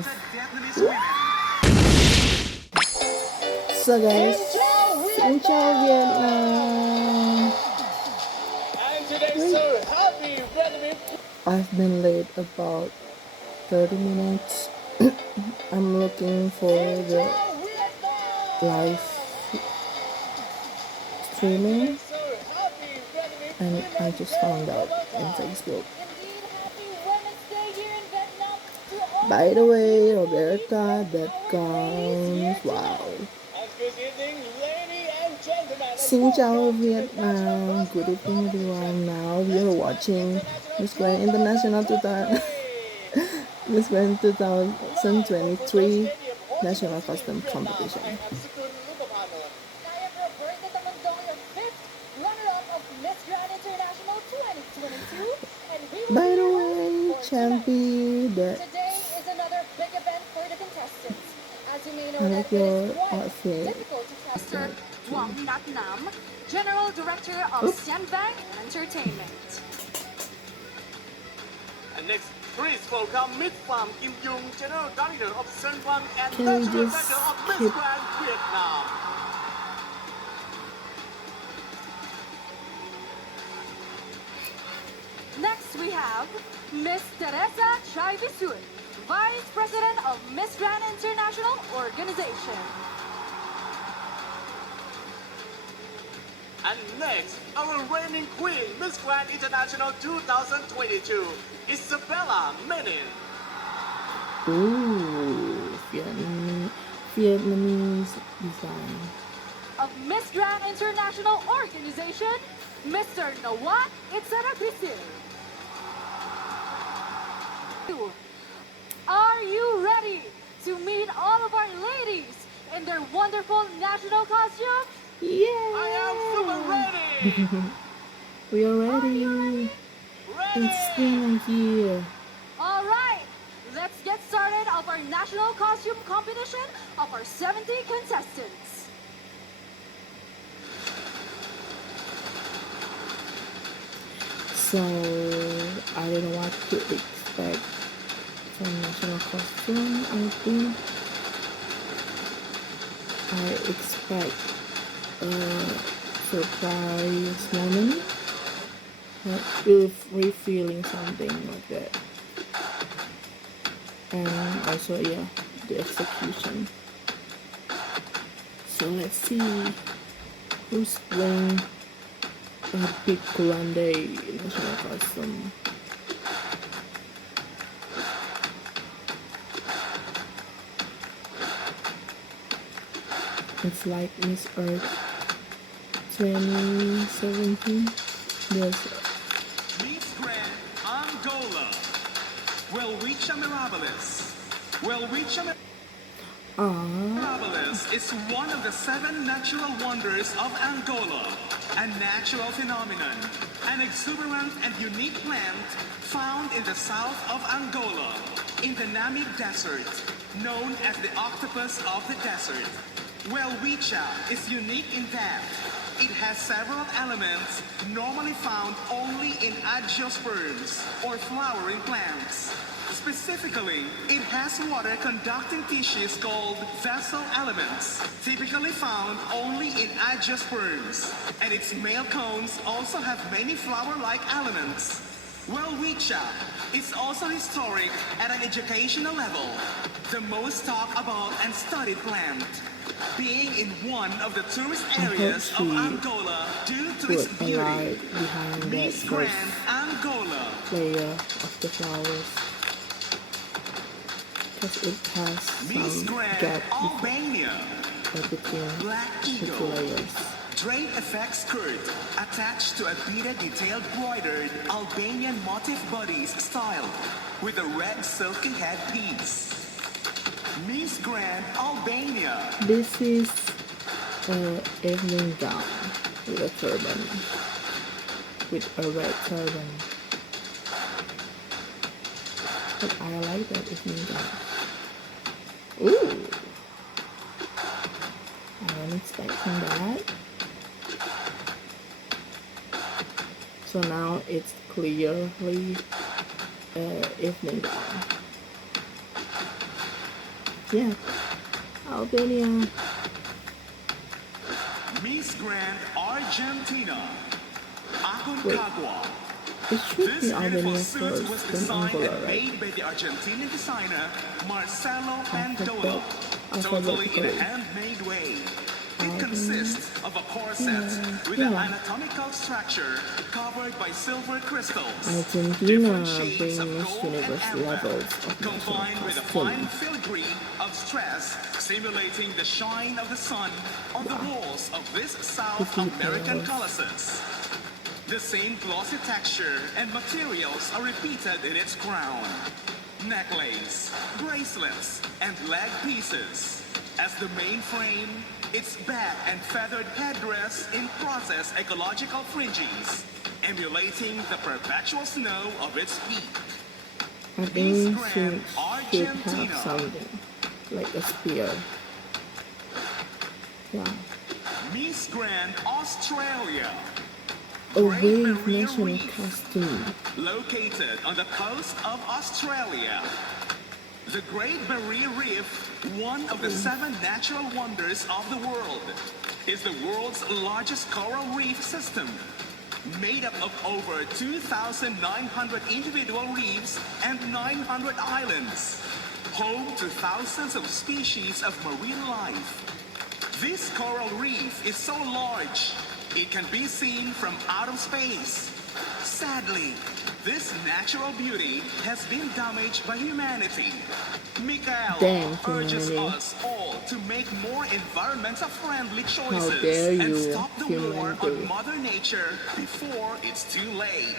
off. So guys, xin chào Việt Nam. I've been late about 30 minutes. I'm looking for the live streaming and I just found out in Facebook. By the way, Roberta, that counts. Wow. Xin chào Vietnam. Good evening everyone. Now we are watching Miss Grand International 2000 Miss Grand 2023 National Costume Competition. By the way, champion, that I like your outfit. Mr. Duong Nhat Nam, General Director of Sianbang Entertainment. And next, please welcome Miss Pham Kim Dung, General Director of Sianbang and Can we National just Director of Miss skip? Grand Vietnam. Next we have Miss Teresa Chai Visun, Vice President of Miss Grand International Organization. And next, our reigning queen, Miss Grand International 2022, Isabella Menin. Ooh, Vietnamese design. Of Miss Grand International Organization, Mr. Nawat Itzarabisil. Are you ready to meet all of our ladies in their wonderful national costumes? Yeah! I am super ready! We are ready. Ready! It's been a year. All right, let's get started of our national costume competition of our 70 contestants. So I don't know what to expect from national costume. I think I expect a surprise moment, like revealing something like that, and also yeah, the execution. So let's see who's playing a big grande national costume. It's like Miss Earth 2017. There's Miss Grand Angola. Welwicha Mirabilis. Welwicha Mirabilis is one of the 7 natural wonders of Angola. A natural phenomenon, an exuberant and unique plant found in the south of Angola, in the Namib Desert, known as the octopus of the desert. Welwicha is unique in that it has several elements normally found only in angiosperms or flowering plants. Specifically, it has water-conducting tissues called vessel elements, typically found only in angiosperms, and its male cones also have many flower-like elements. Welwicha is also historic at an educational level, the most talked about and studied plant, being in one of the tourist areas of Angola due to its beauty. behind Miss that Grand first Angola. layer of the flowers, because it has Miss some Grand gap Albania. between Black the two Eagle. layers. Drain effect skirt attached to a beaded detailed broidered Albanian motif bodice style with a red silky headpiece. Miss Grand Albania. This is an evening gown with a turban, with a red turban. But I like that evening gown. Ooh! I am expecting that. So now it's clearly evening gown. Yeah, Albania. Miss Grand Argentina, Wait, Aconcagua. it should This be beautiful Albania suit first, was then designed Angola, and right? made by the Argentinian designer Marcelo Bandola, Alphabet, totally in a alphabetically. handmade way. It consists of a corset with an Yeah. anatomical structure covered by silver crystals, Argentina different shades being of Miss gold and Universe amber, levels of national combined with a fine costume. filigree of stress, simulating the shine of the sun on the walls of this South The American details. colossus. The same glossy texture and materials are repeated in its crown, necklace, bracelets, and leg pieces. As the main frame, its back and feathered headdress in process ecological fringes, emulating the perpetual snow of its peak. I think Miss she Grand should have Argentina. something like a spear. Yeah. Miss Grand Australia. A Great wave Barrier national Reef, costume. located on the coast of Australia. The Great Barrier Reef, one of the 7 natural wonders of the world, is the world's largest coral reef system, made up of over 2,900 individual reefs and 900 islands, home to thousands of species of marine life. This coral reef is so large, it can be seen from out of space. Sadly, this natural beauty has been damaged by humanity. Mikael Damn urges humanity. us all to make more environmental friendly How choices dare and you, stop the war humanity. on Mother Nature before it's too late.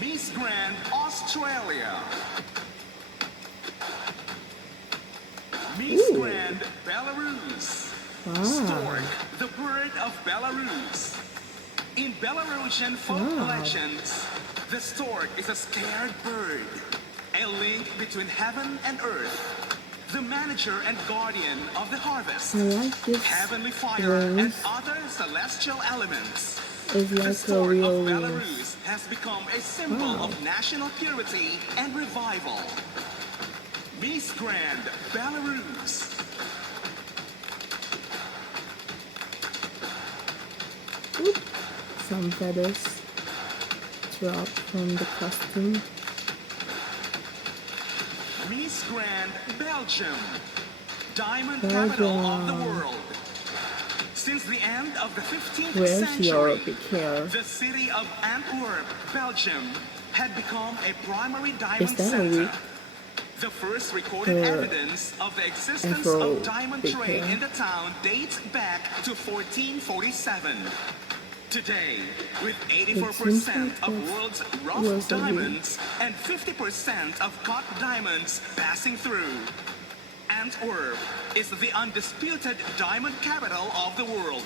Miss Grand Australia. Miss Ooh. Grand Belarus. Wow. Stork, the bird of Belarus. In Belarusian folk Wow. legends, the stork is a scared bird, a link between heaven and earth, the manager and guardian of the harvest, I like this heavenly fire, and wings. other celestial elements. It's The like a stork real of wings. Belarus has become a symbol Wow. of national purity and revival. Miss Grand Belarus. Oop. Some feathers drop from the costume. Miss Grand Belgium, diamond capital of the Belgium. world. Since the end of the 15th Where's your century, big hair? the city of Antwerp, Belgium, had become a primary Is diamond that a center. wig? The first recorded Her evidence of the existence Afro of diamond big trade hair? in the town dates back to 1447. Today, with 84% like of this world's was rough a wig. diamonds and 50% of cut diamonds passing through, Antwerp is the undisputed diamond capital of the world.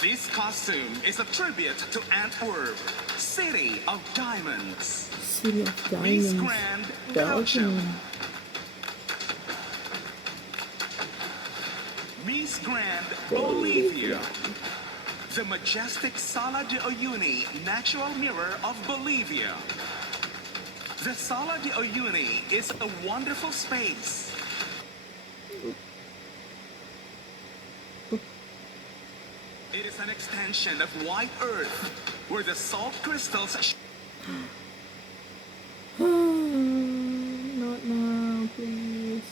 This costume is a tribute to Antwerp, city of diamonds. City of Miss Diamonds. Grand Belgium. Belgium. Miss Grand Bolivia. The majestic Sala de Uyuni natural mirror of Bolivia. The Sala de Uyuni is a wonderful space. It is an extension of white earth where the salt crystals Not now, please.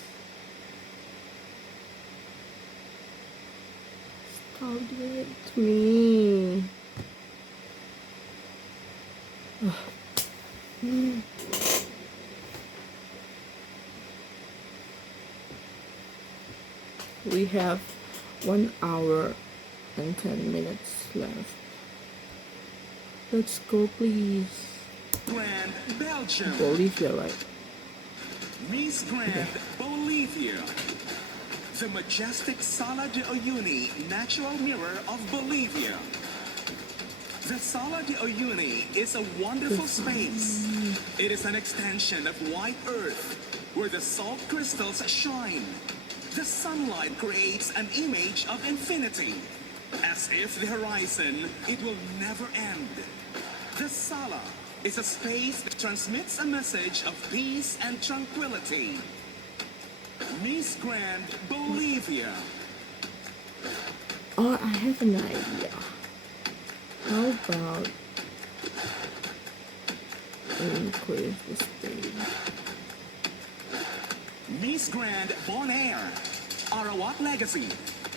Stop doing it to me. We have 1 hour and 10 minutes left. Let's go, please. Grand Belgium. Bolivia, right? Miss Grand Bolivia. The majestic Sala de Uyuni natural mirror of Bolivia. The Sala de Uyuni is a wonderful space. It is an extension of white earth where the salt crystals shine. The sunlight creates an image of infinity, as if the horizon, it will never end. The Sala is a space that transmits a message of peace and tranquility. Miss Grand Bolivia. Oh, I have an idea. How about increase the speed? Miss Grand Bonaire. Arawak legacy.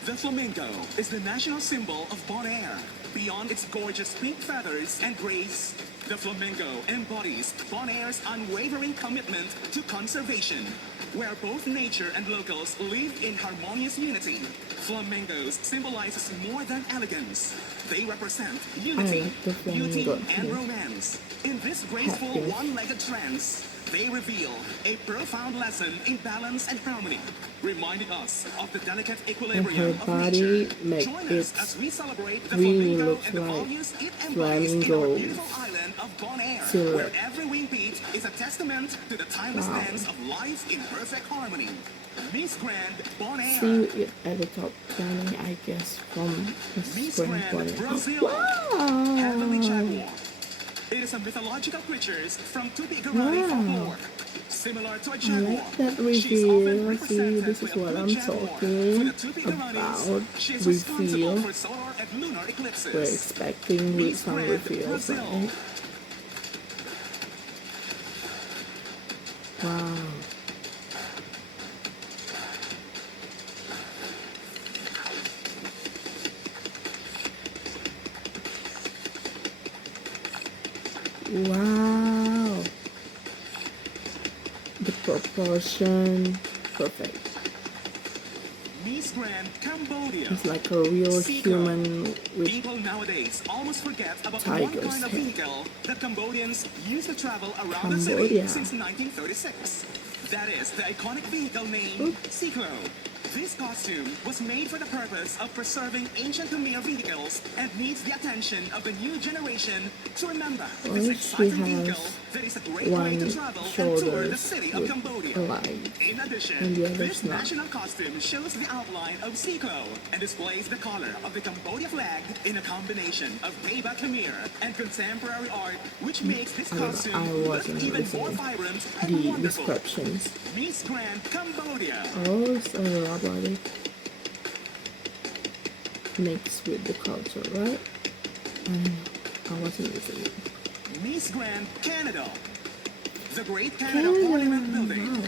The flamingo is the national symbol of Bonaire. Beyond its gorgeous pink feathers and grace, the flamingo embodies Bonaire's unwavering commitment to conservation, where both nature and locals live in harmonious unity. Flamingos symbolizes more than elegance. They represent unity, like the beauty, flamingo and too. romance. In this graceful Happy. one-legged trance, they reveal a profound lesson in balance and harmony, reminding us of the delicate And equilibrium her of body nature. make Join it us as we celebrate the really flamingo looks and the like values it embodies in our flamingos. beautiful island of Bonaire, Silhouette. where every wing beat is a testament to the timeless Wow. dance of life in perfect harmony. Miss Grand Bonaire. See it at the top 20, I guess, from Miss Miss Grand Grand Brazil. Heavenly Wow! Jaguar. It is a mythological creature from Tupi-Guarani Wow. folklore. Similar to a I jaguar, like that she's often reveal. See, represented this is with a what blue I'm jaguar. talking For the Tupi-Guaranis, about. she is responsible Reveal. for solar and lunar eclipses. We're expecting Miss some Grand reveals, Brazil. right? Wow. Wow. The proportion, perfect. Miss Grand Cambodia. It's like a real Seagull. human with People nowadays almost forget about Tiger's one kind of head. vehicle that Cambodians used to travel around the city Cambodia. since 1936. That is the iconic vehicle named Oop. Seagull. This costume was made for the purpose of preserving ancient Khmer vehicles and needs the attention of the new generation to remember Well, this she exciting has vehicle that is a great way to one travel and shoulder tour the city of with Cambodia. a line. In addition, And the other's this not. national costume shows the outline of Siklo and displays the color of the Cambodia flag in a combination of Beba Khmer and contemporary art, which makes this I don't know, costume I look wasn't even more listening. vibrant and The wonderful. descriptions. Miss Grand Cambodia. Oh, so robotic. Mixed with the culture, right? I wasn't listening. Miss Grand Canada. The Great Canada Canada, Parliament Building. wow.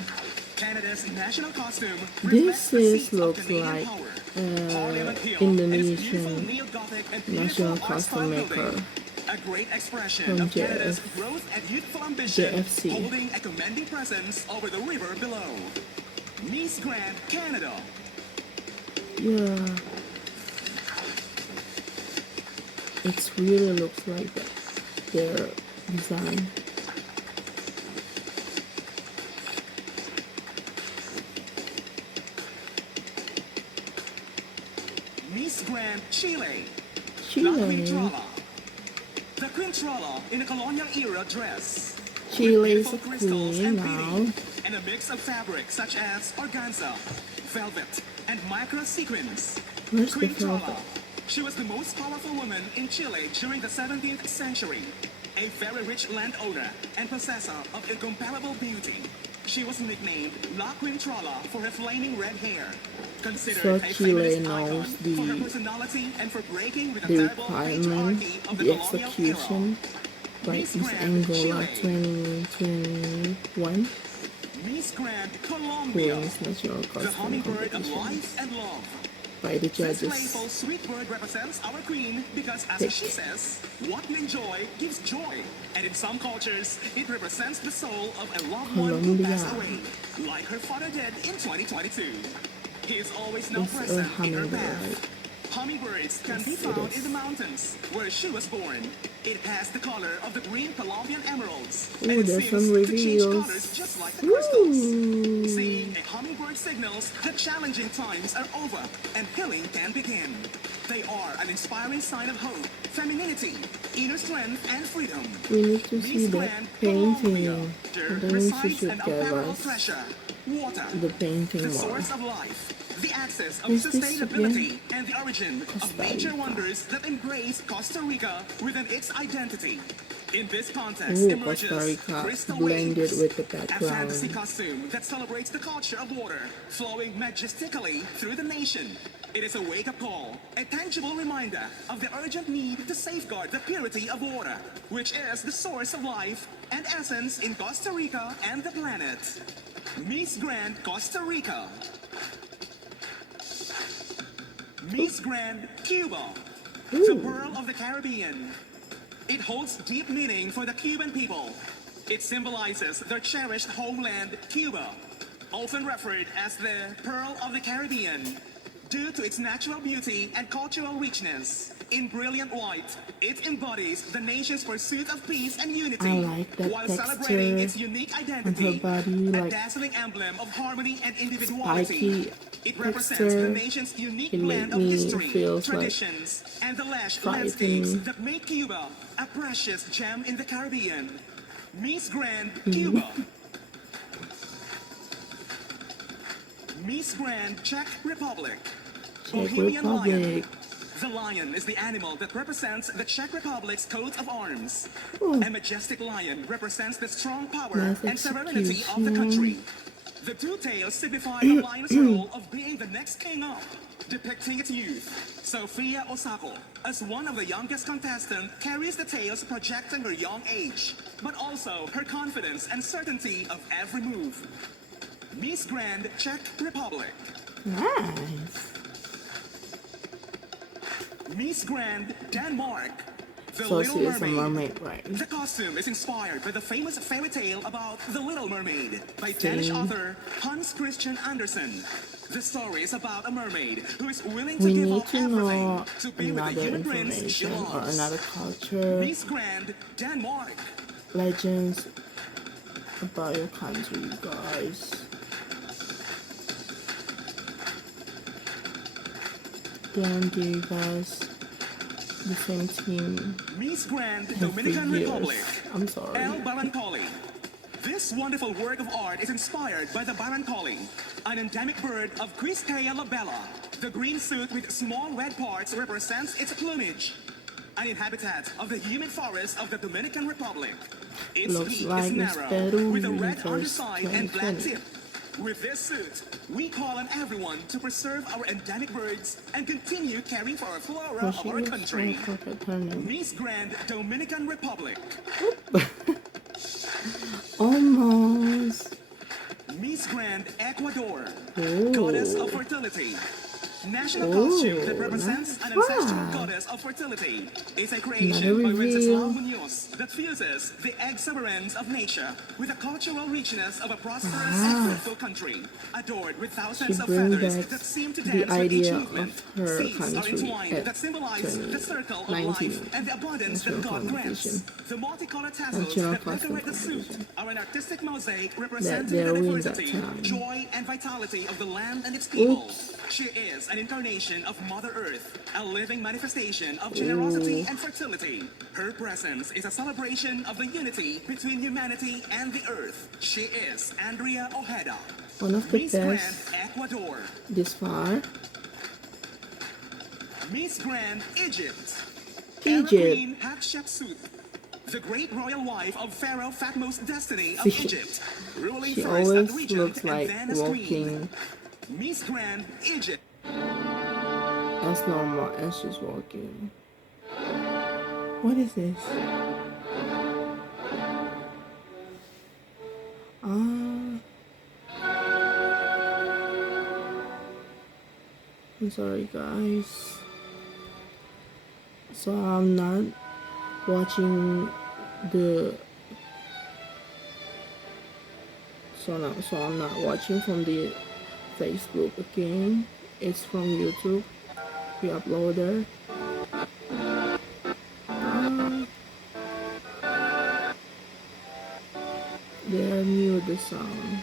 Canada's national costume This reflects the is seat of looks Canadian like power. Parliament Hill and its beautiful Indonesian neo-Gothic and national beautiful art style costume maker building. A great expression from of Canada's JF growth and youthful ambition, JFC. holding a commanding presence over the river below. Miss Grand Canada. Yeah. It really looks like that. Their design. Miss Grand Chile. La Chile. Quintrala. The Quintrala in a colonial era dress. Chile is a Beautiful crystals queen and now. beading, and a mix of fabrics such as organza, velvet, and micro sequins. Where's the Quintrala. velvet? She was the most powerful woman in Chile during the 17th century. A very rich landowner and possessor of incomparable beauty. She was nicknamed La Quintrala for her flaming red hair. Considered So a Chile feminist icon knows for her the personality and for breaking with the the terrible requirement, patriarchy of the the colonial execution, era. like Miss Miss Grand Angola Chile. 2021, Miss Grand Colombia. Queen's national The costume hummingbird of competition life and love. by the This judges. playful sweet bird represents our queen because, as Thick. she says, what you enjoy gives joy. And in some cultures, it represents the soul of a loved one who Colombia. passed away, like her father did in 2022. He is always now It's a present in her hummingbird. path. Hummingbirds can be Yes, it found is. in the mountains where she was born. It has the color of the green Colombian emeralds. Ooh, and it there's seems some to change reveals. colors just like the crystals. Ooh. Seeing a hummingbird signals that challenging times are over and healing can begin. They are an inspiring sign of hope, femininity, inner strength, and freedom. We need to see Miss that Grand painting. Colombia. I There think she resides should an give unparalleled us treasure, water, the painting the more. source of life, the access of Is this sustainability, and the origin of Costa nature Rica. wonders that embrace Costa Rica within its identity. In this context Ooh, emerges Costa Rica crystal blended waves, with the a background. fantasy costume that celebrates the culture of water, flowing majestically through the nation. It is a wake-up call, a tangible reminder of the urgent need to safeguard the purity of water, which is the source of life and essence in Costa Rica and the planet. Miss Grand Costa Rica. Miss Grand Cuba, the pearl of the Caribbean. It holds deep meaning for the Cuban people. It symbolizes their cherished homeland, Cuba, often referred as the Pearl of the Caribbean, due to its natural beauty and cultural richness. In brilliant white, it embodies the nation's pursuit of peace and unity, I like that while celebrating its texture unique on her identity, body, a like dazzling emblem of harmony and individuality. spiky It represents texture. the nation's unique It blend made of me history, feels like traditions, and the lush fighting. landscapes that make Cuba a precious gem in the Caribbean. Miss Grand Cuba. Miss Grand Czech Republic. Czech Bohemian Lion. Republic. The lion is the animal that represents the Czech Republic's coat of arms. Ooh. A majestic lion represents the strong power Nice and serenity of the execution. country. The two tails signify the lion's role of being the next king up, depicting its youth. Sofia Osako, as one of the youngest contestants, carries the tails projecting her young age, but also her confidence and certainty of every move. Miss Grand Czech Republic. Nice. Miss Grand Denmark. The So Little she is a Mermaid. mermaid, right? The costume is inspired by the famous fairy tale about The Little Mermaid by Danish author Hans Christian Andersen. The story is about a mermaid who is willing to We give need up to everything know to be with the another human prince she information or loves. another culture, Miss Grand Denmark. legends about your country, you guys. Dan gave us the same team Miss Grand every Dominican year. Republic. I'm sorry. El Barrancoli. This wonderful work of art is inspired by the Barrancoli, an endemic bird of Quisqueya labella. The green suit with small red parts represents its plumage, an inhabitat of the humid forest of the Dominican Republic. Its Looks beak like is Miss narrow, Peru with a red Universe underside and black 2020. tip. With this suit, we call on everyone to preserve our endemic birds and continue caring for our flora Well, of she our looks country. like perfect her name. Miss Grand Dominican Republic. Almost. Miss Grand Ecuador, Ooh. goddess of fertility. National Ooh, costume that represents nice an ancestral one. goddess of fertility. It's a Another creation by reveal. Wenceslao Munoz that fuses the exuberance of nature with the cultural richness of a prosperous and fruitful country. Adored with thousands of brings feathers back that seem to the dance with each idea movement. of her Seeds are country entwined at that symbolize the circle of 2019 life and the abundance that national God grants. competition. The multicolored tassels National that costume decorate the suit competition. are an artistic mosaic That representing they the win that diversity, time. joy, and vitality of the land and its people. Oops. She is an incarnation of Mother Earth, a living manifestation of generosity Ooh. and fertility. Her presence is a celebration of the unity between humanity and the earth. She is Andrea Ojeda, One of the Miss Grand best Ecuador, this far. Miss Grand Egypt, Egypt. Queen Hatshepsut, the great royal wife of Pharaoh Thutmose's destiny of Egypt, ruling She first as always regent looks and like then as queen. walking Miss Grand Egypt. as normal as she's walking. What is this? I'm sorry guys. So I'm not watching the so I'm not watching from the Facebook again. It's from YouTube. We uploader. They're new the song.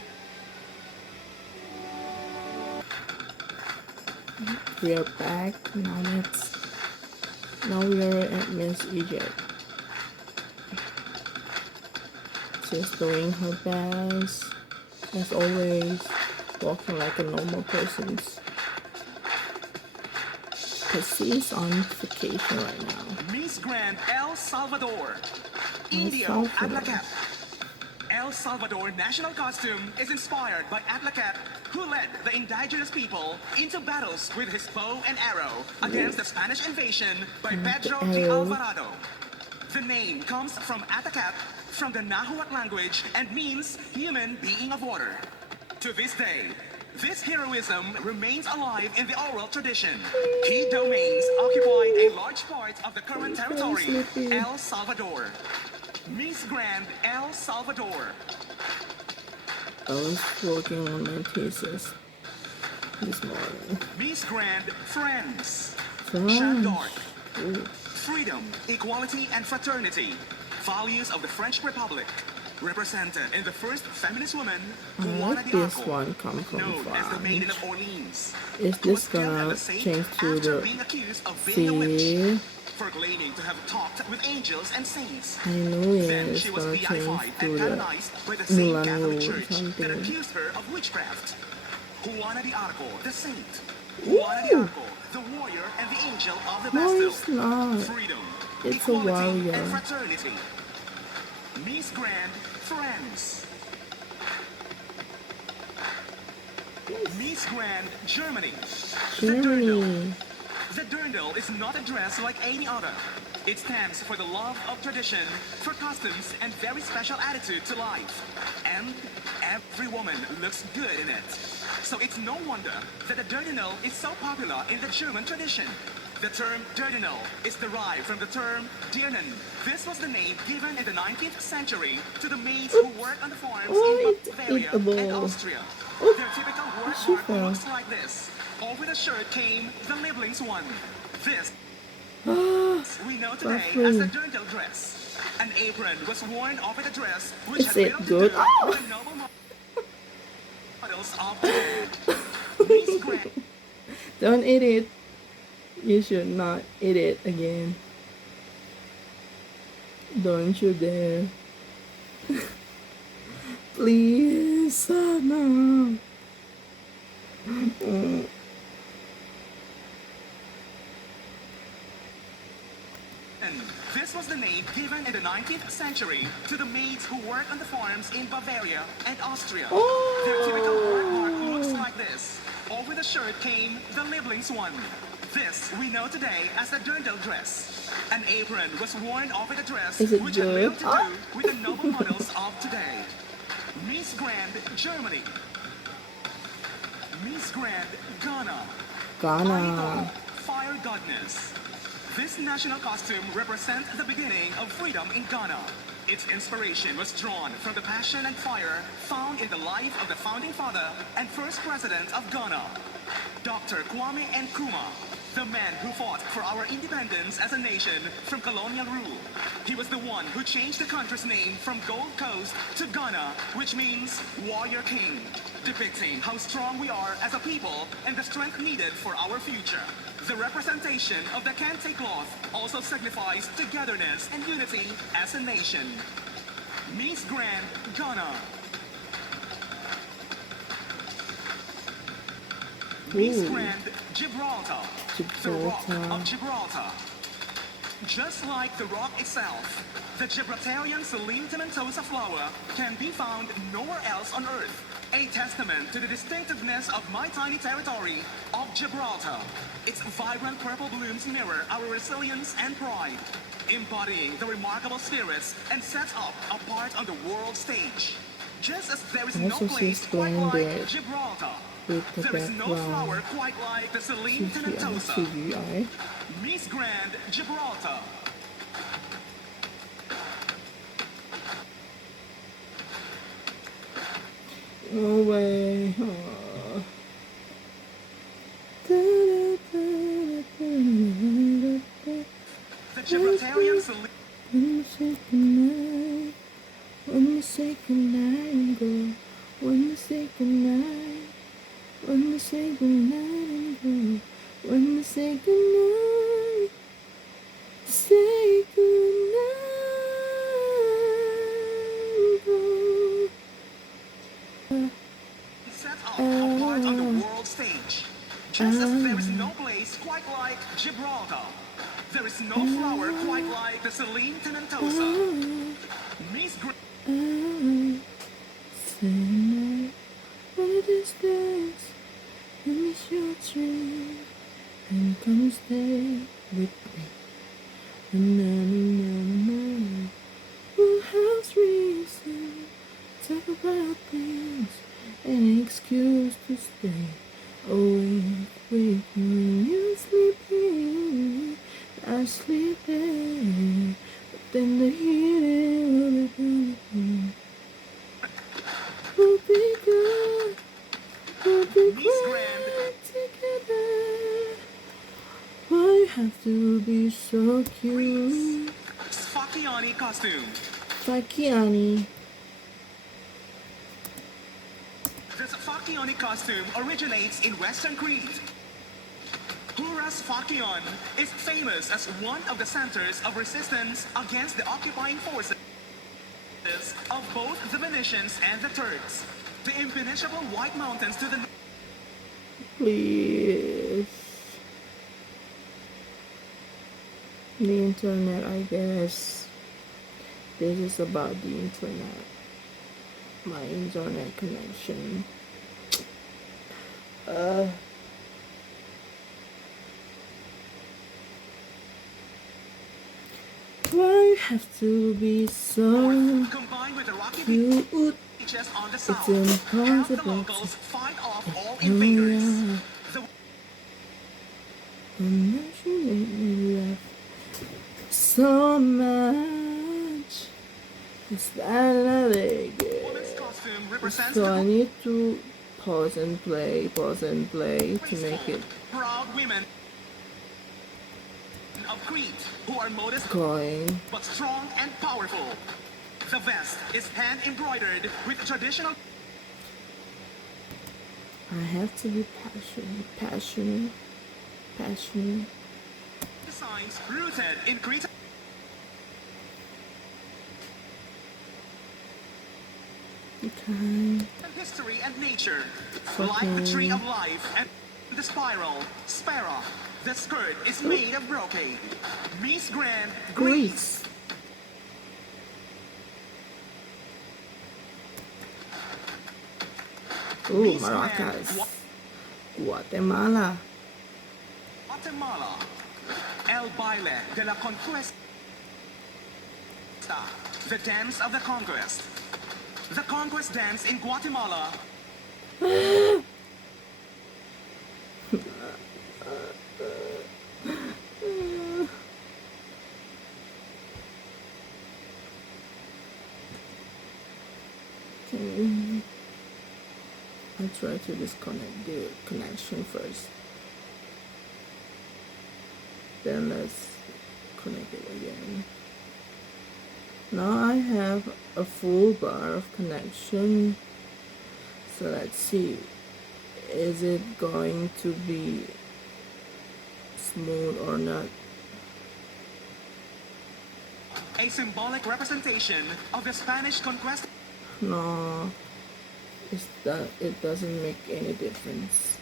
We are back. Now we are at Miss Egypt. She's doing her best, as always, walking like a normal person. Because she's on vacation right now. Miss Grand El Salvador, Indio Salvador. Atlacap. El Salvador national costume is inspired by Atlacap, who led the indigenous people into battles with his bow and arrow against the Spanish invasion by Pedro de arrow. Alvarado. The name comes from Atlacap, from the Nahuatl language, and means human being of water. To this day, this heroism remains alive in the oral tradition. Key domains occupied a large part of the current territory, El Salvador. Miss Grand El Salvador. I was working on my thesis this morning. Miss Grand Friends. France. Jeanne d'Arc. Ooh. Freedom, equality, and fraternity. Values of the French Republic. Represented in the first feminist woman, I Juana like de this Arco, one come from known as the Maiden France. of Orleans. Is who was this killed at gonna the stake change to after the being accused of being a witch see? for claiming to have talked with angels and saints. I know Then it's she was gonna change beatified to and the canonized by the same Mulan Catholic rule or Church that something. accused her of witchcraft. Juana de Arco, the saint. Ooh. Juana de Arco, the warrior and the angel of the No, Bastille. it's not. Freedom, It's a equality, warrior. and fraternity. Miss Grand Friends. Miss Grand Germany. The Dirndl. Germany. The Dirndl is not a dress like any other. It stands for the love of tradition, for customs, and very special attitude to life. And every woman looks good in it. So it's no wonder that the Dirndl is so popular in the German tradition. The term Dirndl is derived from the term Dirnen. This was the name given in the 19th century to the maids who work on the farms Oh, in it's Bavaria and eatable. Austria. Oh, Their typical work super. mark looks like this. Over the shirt came the Lieblingsone. This we know today as the Dirndl dress. An apron was worn over the dress, which Is had it little good? to do Oh! with the noble models of today. Miss Grand Don't eat it. You should not eat it again. Don't you dare. Please, no. This was the name given in the 19th century to the maids who work on the farms in Bavaria and Austria. Their typical work mark looks like this. Over the shirt came the Lieblingsone. This we know today as the Dirndl dress. An apron was worn over the dress, Is it which had little good? to do with the noble models of today. Miss Grand Germany. Miss Grand Ghana. Ghana. Aito, fire goddess. This national costume represents the beginning of freedom in Ghana. Its inspiration was drawn from the passion and fire found in the life of the founding father and first president of Ghana, Dr. Kwame Nkrumah, the man who fought for our independence as a nation from colonial rule. He was the one who changed the country's name from Gold Coast to Ghana, which means Warrior King, depicting how strong we are as a people and the strength needed for our future. The representation of the kente cloth also signifies togetherness and unity as a nation. Miss Grand Ghana. Miss Ooh. Grand Gibraltar. The Rock of Gibraltar. Just like the rock itself, the Gibraltarian Salim tomentosa flower can be found nowhere else on earth. A testament to the distinctiveness of my tiny territory of Gibraltar. Its vibrant purple blooms mirror our resilience and pride, embodying the remarkable spirits and sets up apart on the world stage. Just as there is no Also place she's quite like blended Gibraltar, with the there is no background. flower quite like the Salim CGI, tomentosa. CGI. Miss Grand Gibraltar. No way. Aw. The Gibraltarian Salim. When you say goodnight, when you say goodnight, go. When you say goodnight, when you say goodnight, go. When you say goodnight, say goodnight, go. Set up apart on the world stage. Just as there is no place quite like Gibraltar. There is no flower quite like the Celine Tenentosa. Miss Grand. Sitting at a distance, you miss your train, and come stay with me. Na-na-na-na-na. We'll have reason, talk about things, an excuse to stay awake with you. You're sleeping, I sleep there, but then the healing will be we'll be good, we'll be Miss Grand. great together. Why you have to be so cute? Sfakiani costume. Fakiani. The Sfakiani costume originates in Western Crete. Huras Fakion is famous as one of the centers of resistance against the occupying forces of both the Venetians and the Turks. The impenetrable White Mountains to the north. Please. The internet, I guess. This is about the internet. My internet connection. Why you have to be so Combined with the rocky cute? beaches on the south, It's help the impossible locals fight off all to invaders. yeah. The And now she made me laugh so much. It's that I like woman's it. costume represents So I the need to pause and play to make it proud women of Crete who are modest going. but strong and powerful. The vest is hand embroidered with traditional I have to be passionate. designs rooted in Crete Okay. history and nature. Like the tree of life and the spiral, Spera. The skirt is made of brocade. Miss Grand, Greece. Greece. Ooh, Miss Grand, maracas. Guatemala. Guatemala. El Baile de la Conquista. The dance of the conquest. The conquest dance in Guatemala Okay. I'll try to disconnect the connection first. Then let's connect it again. Now I have a full bar of connection. So let's see. Is it going to be smooth or not? a symbolic representation of the Spanish conquest. No, it doesn't make any difference.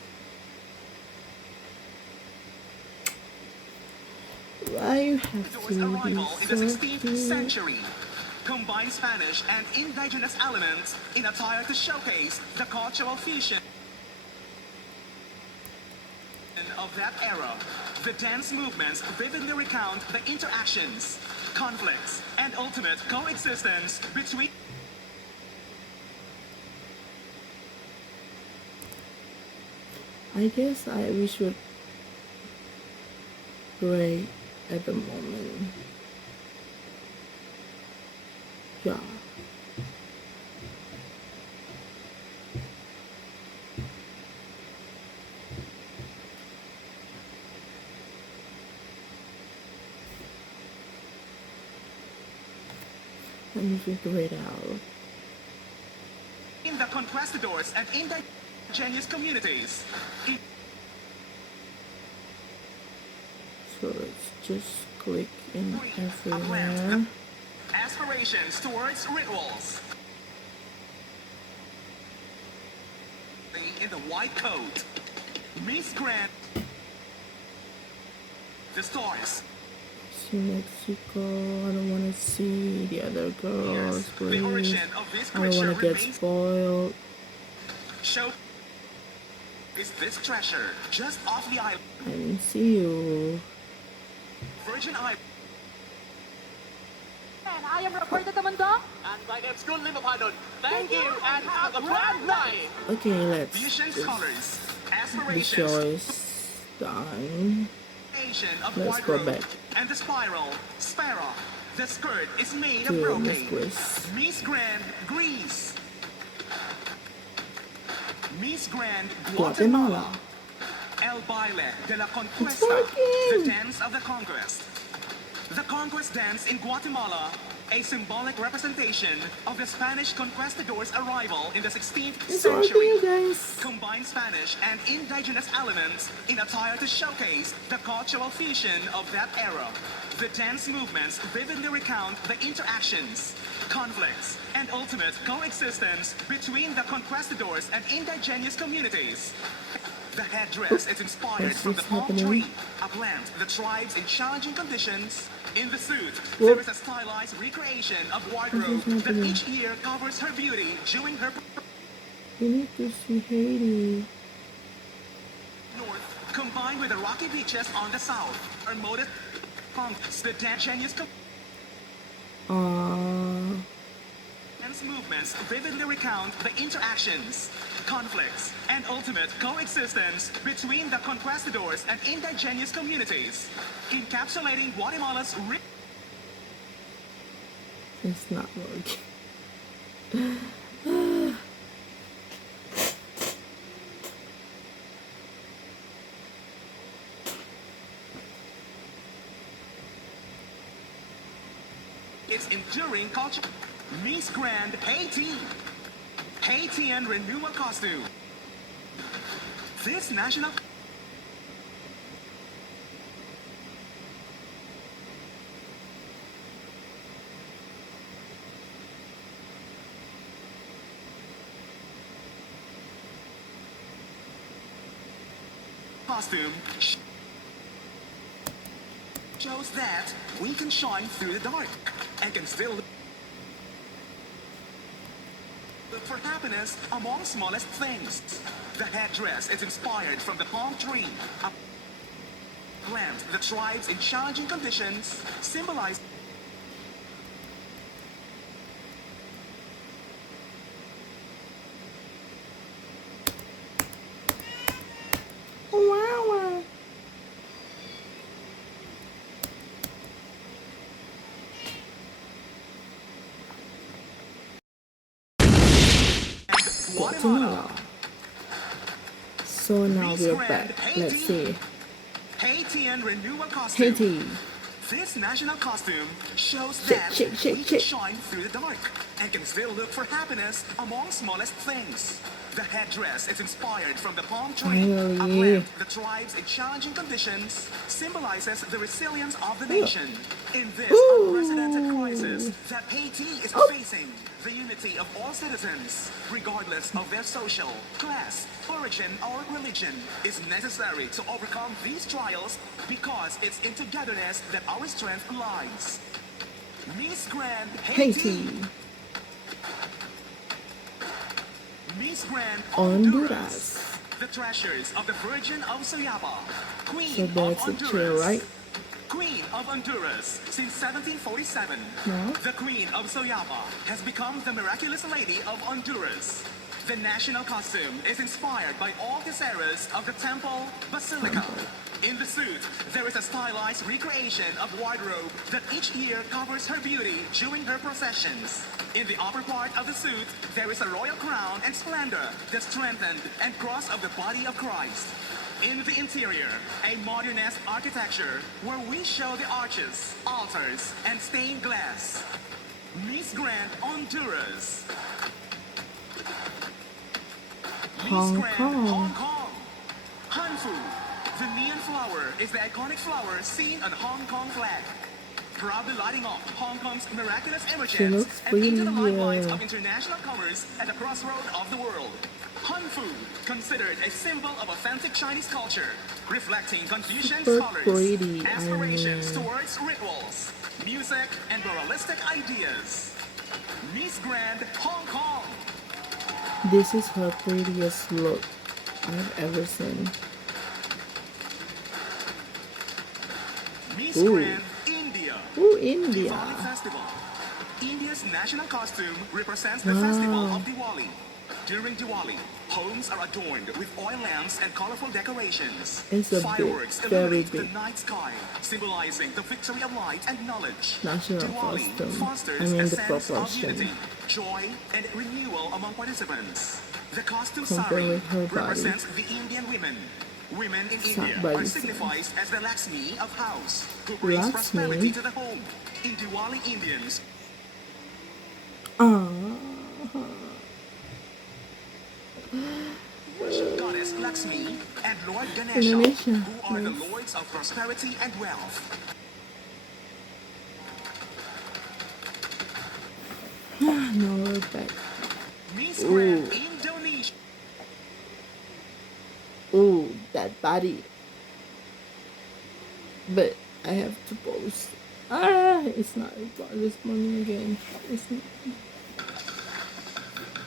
Why you have Its to be arrival in the so 16th cute? century combined Spanish and indigenous elements in attire to showcase the cultural fusion of that era. The dance movements vividly recount the interactions, conflicts, and ultimate coexistence between I guess we should break at the moment. Yeah. Let me figure it out. in the conquistadors and indigenous communities. So let's just click in A blend everywhere. of aspirations towards rituals. In the white coat, Miss Grand, the stars, to Mexico. I don't want to see the other girls, The please. origin of this I don't creature want to get remains spoiled. show is this treasure just off the island. I didn't see you. Virgin Island. And I am Roberta Tamandong. And my name's Kun Limapadon. Thank you and have a grand night. Okay, let's Visions, just colors, the aspirations, show is done. of Let's go wardrobe, back and the spiral. The skirt is made to of brocade. Miss Grace. Miss Grand, Greece. Miss Grand, Guatemala. Guatemala. El Baile de la Conquista, working. the dance of the conquest. The conquest dance in Guatemala, a symbolic representation of the Spanish conquistadors' arrival in the 16th It's working, century. you guys. Combine Spanish and indigenous elements in attire to showcase the cultural fusion of that era. The dance movements vividly recount the interactions, conflicts, and ultimate coexistence between the conquistadors and indigenous communities. The headdress is inspired from the palm tree, a plant that thrives in challenging conditions. In the suit, there is a stylized recreation of wardrobe that each year covers her beauty during her You need to see Haiti. north, combined with the rocky beaches on the south. Are motive punks the indigenous dance movements vividly recount the interactions, conflicts, and ultimate coexistence between the conquistadors and indigenous communities, encapsulating Guatemala's It's not working. its enduring culture. Miss Grand Haiti. Haitian renewal costume. This national costume shows that we can shine through the dark and can still look for happiness among smallest things. The headdress is inspired from the palm tree, a plant that thrives in challenging conditions, symbolizing Wow. Guatemala. So now we're back. Let's see. Haitian renewal costume. Haiti. This national costume shows Shake, that shake, shake, we can shake. shine through the dark and can still look for happiness among smallest things. The headdress is inspired from the palm tree, a Finally. plant that thrives in challenging conditions, symbolizes the resilience of the nation. In this unprecedented crisis that Haiti is facing, the unity of all citizens, regardless of their social, class, origin, or religion, is necessary to overcome these trials because it's in togetherness that our strength lies. Miss Grand Haiti. Haiti. Miss Grand Honduras. Honduras. The treasures of the Virgin of Soyapa. Queen So of that's a Honduras. chair, right? Queen of Honduras since 1747. No. The Queen of Soyapa has become the miraculous lady of Honduras. The national costume is inspired by all the eras of the temple basilica. In the suit, there is a stylized recreation of wardrobe that each year covers her beauty during her processions. In the upper part of the suit, there is a royal crown and splendor, the strengthened and cross of the body of Christ. In the interior, a modernist architecture where we show the arches, altars, and stained glass. Miss Grand Honduras. Hong Miss Grand Kong. Hong Kong. Hanfu. The neon flower is the iconic flower seen on Hong Kong flag. Proudly lighting up Hong Kong's miraculous She emergence looks and into the pretty, limelight of international commerce at the crossroad of the world. Hanfu, considered a symbol of authentic Chinese culture, reflecting Confucian Super scholars' pretty, aspirations towards rituals, music, and moralistic ideas. Miss Grand Hong Kong. This is her prettiest look I've ever seen. Miss Ooh. Grand India. Ooh, Diwali India. Festival. India's national costume represents the festival Wow. of Diwali. During Diwali, homes are adorned with oil lamps and colorful decorations. It's a Fireworks big, very illuminate the big night sky, symbolizing the victory of light and knowledge. national Diwali costume. fosters I mean a the sense of proportion. unity, joy, and renewal among participants. The costume Compare sari with her body. represents the Indian women. Women in India body are size. signified as the Lakshmi of house, who brings Lakshmi? prosperity to the home. In Diwali, Indians worship goddess Lakshmi and Lord Ganesha, Indonesia, who are the nice. lords of prosperity and wealth. No, we're back. Miss Ooh. Grand Indonesia. Ooh, that body. But I have to post. It's not responding again. It's not.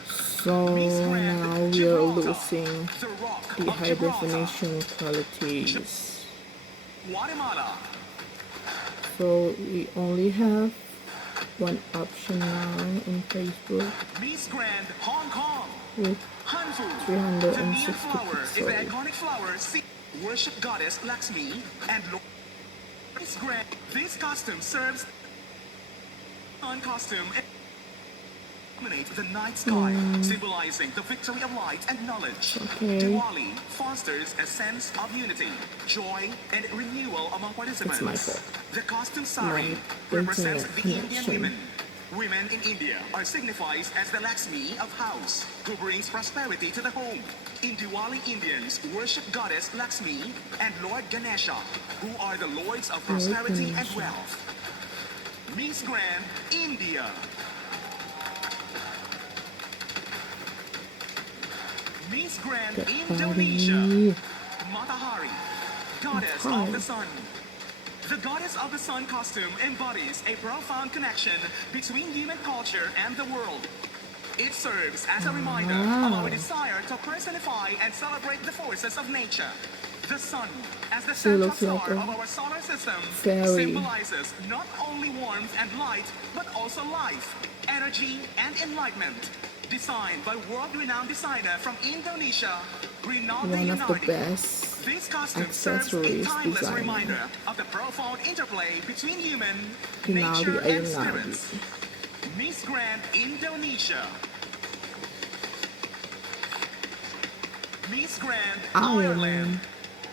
So now we are losing The Rock the of high Gibraltar. definition qualities. Guatemala. So we only have one option now in Facebook Miss Grand Hong Kong. with Hanfu. 360 The neon flower is the pixels. iconic flower. Worship goddess Lakshmi and Lord. Miss Grand. This costume serves on costume and illuminate the night sky, symbolizing the victory of light and knowledge. Okay. Diwali fosters a sense of unity, joy, and renewal among participants. It's my fault. The costume sari My represents internet the Indian connection. women. Women in India are signified as the Lakshmi of house, who brings prosperity to the home. In Diwali, Indians worship goddess Lakshmi and Lord Ganesha, who are the lords of prosperity and Ganesha. wealth. Miss Grand India. Miss Grand That Indonesia. body. Matahari, goddess of the sun. The goddess of the sun costume embodies a profound connection between human culture and the world. It serves as a reminder of our desire to personify and celebrate the forces of nature. The sun, as the She central looks like star a of our solar system, fairy. symbolizes not only warmth and light, but also life, energy, and enlightenment. Designed by world-renowned designer from Indonesia, Rinaldi One of the Yunardi. best This costume serves a accessories timeless designer. reminder of the profound interplay between human, Rinaldi nature, and Yunardi. spirits. Miss Grand Indonesia. Miss Grand Ireland.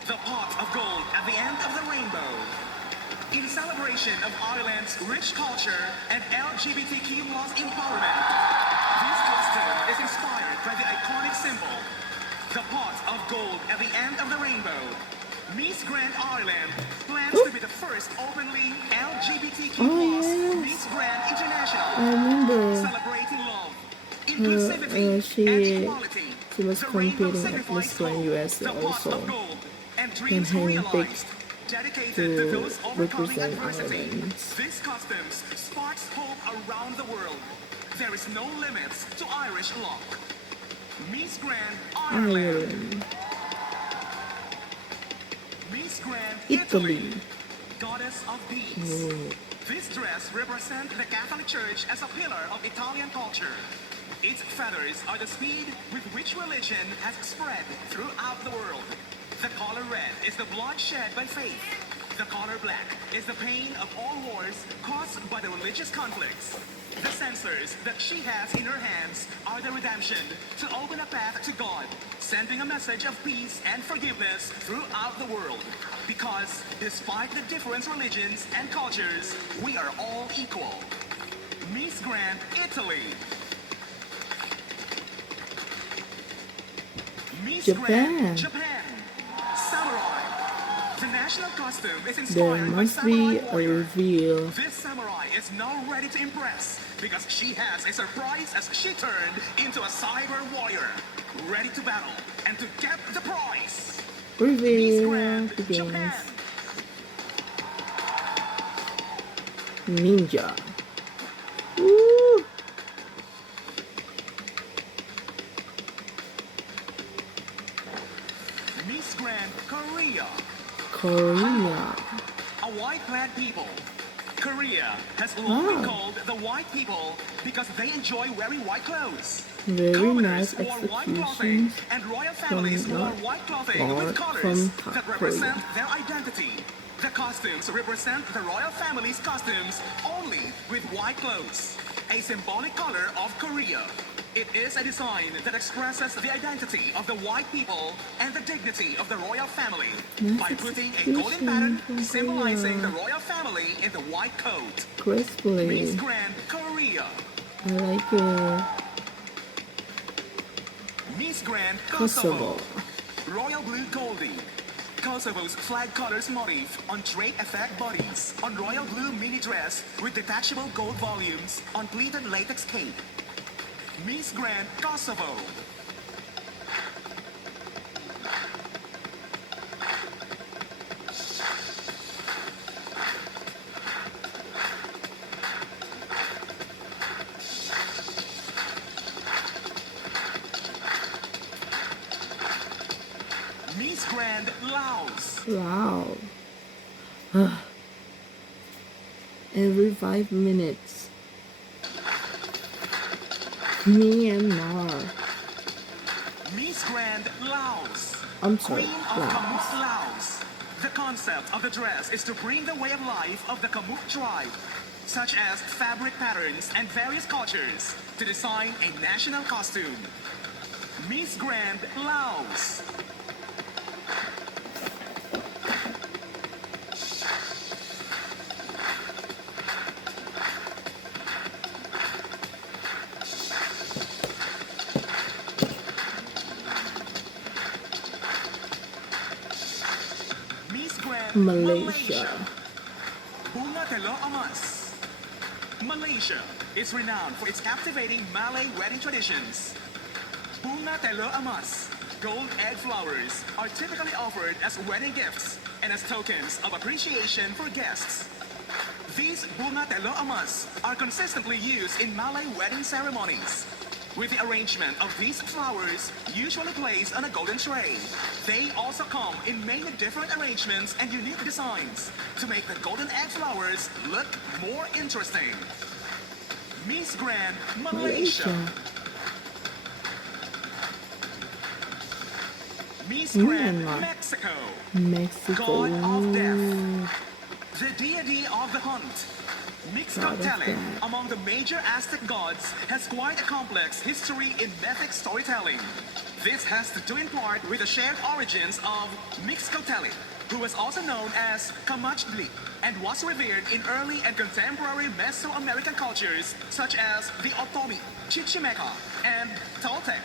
The pot of gold at the end of the rainbow. In celebration of Ireland's rich culture and LGBTQ+ empowerment, this costume is inspired by the iconic symbol, the pot of gold at the end of the rainbow. Miss Grand Ireland plans to be the first openly LGBTQ+ yes. Miss Grand International, I remember celebrating love, inclusivity, she and equality. was The rainbow competing at signifies Miss Grand hope, USA the pot also, of gold, and dreams and realized. handpicked Dedicated to to those overcoming represent adversity. Ireland. This costume sparks hope around the world. There is no limits to Irish love. Miss Grand Ireland. Ireland, Miss Grand Italy. Italy. Goddess of peace. Ooh. This dress represents the Catholic Church as a pillar of Italian culture. Its feathers are the speed with which religion has spread throughout the world. The color red is the blood shed by faith. The color black is the pain of all wars caused by the religious conflicts. The censers that she has in her hands are the redemption to open a path to God, sending a message of peace and forgiveness throughout the world. Because despite the different religions and cultures, we are all equal. Miss Grand Italy. Miss Japan. Grand Japan. Samurai. The national national costume is There inspired by must be samurai a warrior. reveal. This samurai is now ready to impress because she has a surprise as she turned into a cyber warrior, ready to battle and to get the prize. Miss Reveal Grand begins. Japan. Ninja. Woo! Miss Grand Korea. Korea. A white-clad people. Korea has long been Wow. called the white people because they enjoy wearing white clothes. Very Commoners nice wore white clothing, executions and royal families from wore North white clothing or with colors from that Korea. represent their identity. The costumes represent the royal family's costumes only with white clothes, a symbolic color of Korea. It is a design that expresses the identity of the white people and the dignity of the royal family by Nice putting a golden pattern execution from symbolizing the Korea. royal family in the white coat. Miss Gracefully. Grand Korea. I like it. Miss Grand Kosovo. Kosovo. Royal Blue Goldie. Kosovo's flag colors motif on drape effect bodies on royal blue mini dress with detachable gold volumes on pleated latex cape. Miss Grand Kosovo. Miss Grand Laos. Wow. Every 5 minutes. Myanmar. Miss Grand Laos. I'm sorry, Queen of Laos. Kamuk Laos. The concept of the dress is to bring the way of life of the Kamuk tribe, such as fabric patterns and various cultures, to design a national costume. Miss Grand Laos. Miss Grand Malaysia. Bunga Telo Amas. Malaysia is renowned for its captivating Malay wedding traditions. Bunga Telo Amas, gold egg flowers, are typically offered as wedding gifts and as tokens of appreciation for guests. These Bunga Telo Amas are consistently used in Malay wedding ceremonies, with the arrangement of these flowers usually placed on a golden tray. They also come in many different arrangements and unique designs to make the golden egg flowers look more interesting. Miss Grand Malaysia. Malaysia. Miss Grand Myanmar. Mexico. Mexico. God of Death. The deity of the hunt. Mixcoatl, death. among the major Aztec gods, has quite a complex history in mythic storytelling. This has to do in part with the shared origins of Mixcoatl, who was also known as Camachtli, and was revered in early and contemporary Mesoamerican cultures such as the Otomi, Chichimeca, and Toltec.